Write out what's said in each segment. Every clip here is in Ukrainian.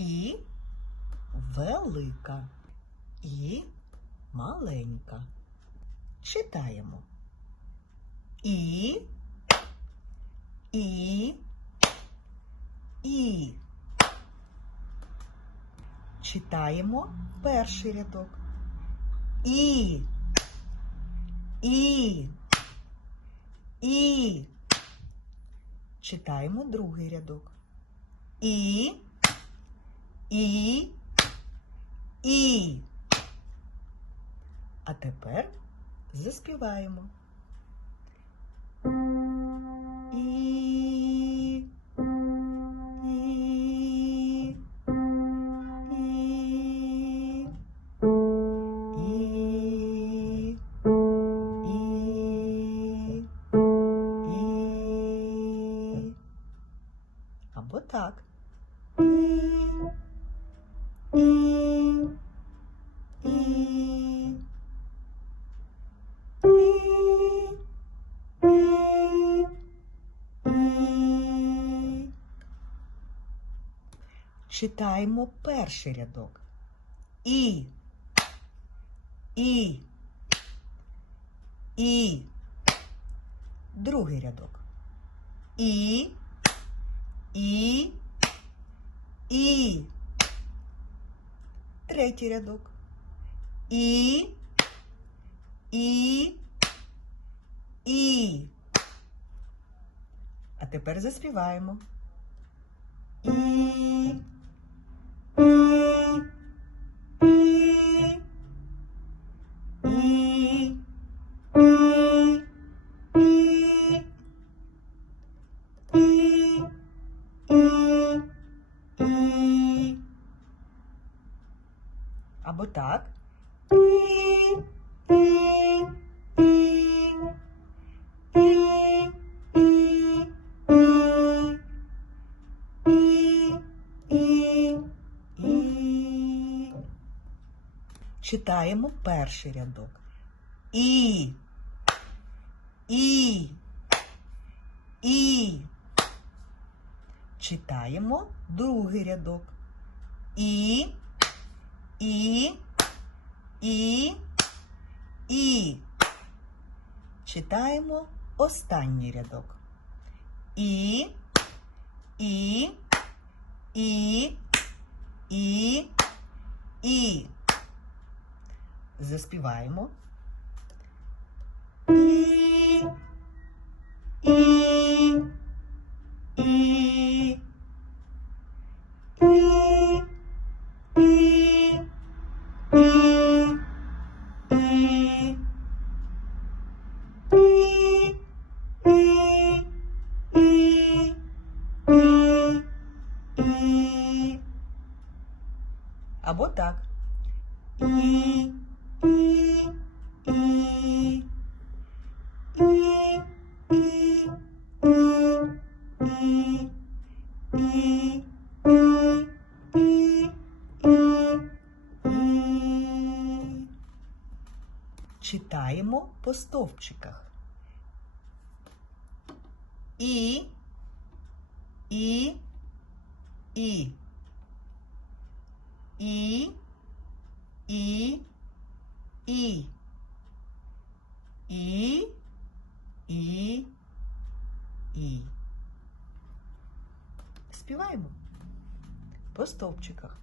І велика. І маленька. Читаємо. І. І. І. Читаємо перший рядок. І. І. І. Читаємо другий рядок. І. І. І. А тепер заспіваємо. Читаємо перший рядок. І. І. І. Другий рядок. І. І. І. Третій рядок. І. І. І. А тепер заспіваємо. І. або так. Читаємо перший рядок. І, і, і. Читаємо другий рядок. І. І. І. І. Читаємо останній рядок. І. І. І. І. І. Заспіваємо. І. І. або так. Читаємо по стовпчиках. І, і, і. І. І. І. І. І. І. Співаємо по стовпчиках.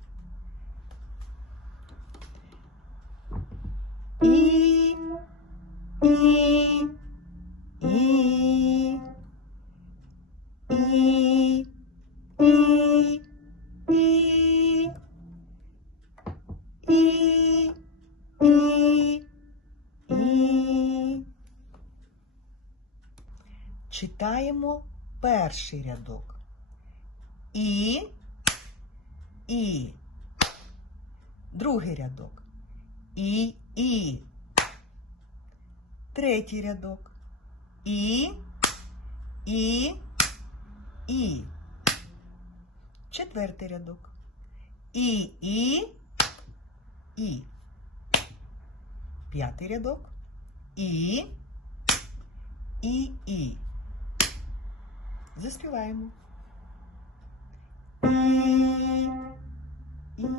Читаємо перший рядок. І. І. Другий рядок. І. І. Третій рядок. І. І. І. Четвертий рядок. І. І. І. П'ятий рядок. І. І. І. Заспіваємо. І, і.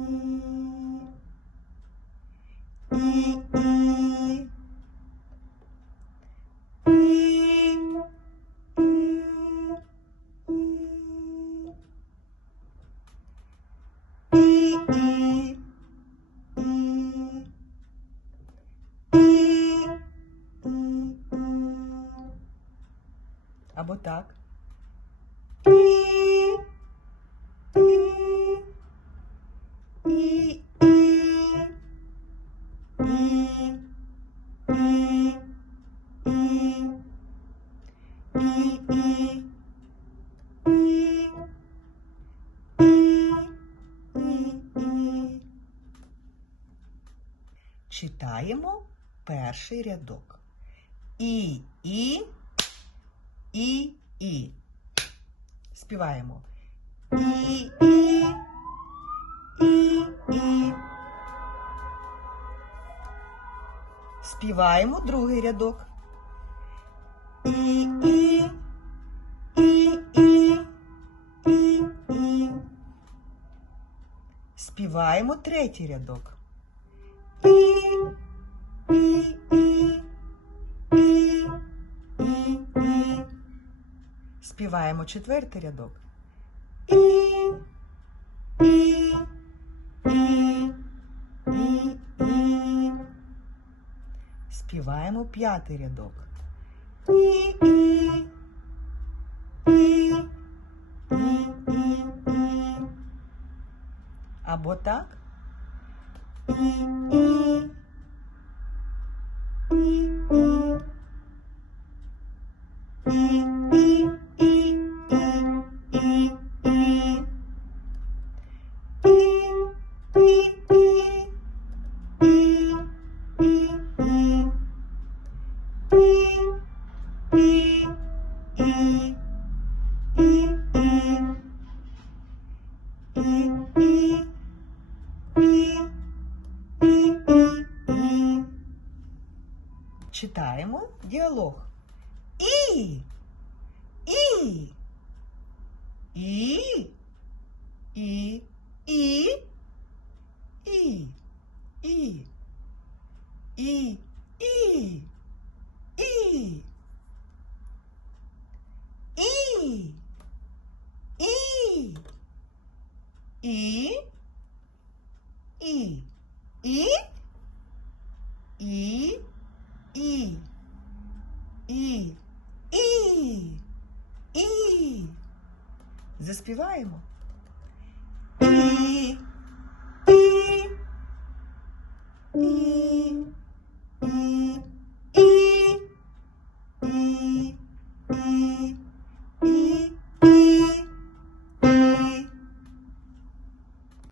Або так. Читаємо перший рядок. І, і, і, і. Співаємо. І, і, і, і. Співаємо другий рядок. І, і, і, і, і, і. Співаємо третій рядок. Співаємо четвертий рядок. І, і, і, і, і. Співаємо п'ятий рядок. І, і, і, і, і, і. Або так. І, і, Читаємо діалог. І, і, і, і, і, і, і, і, і, і, і, і. Заспіваємо. І, і, і,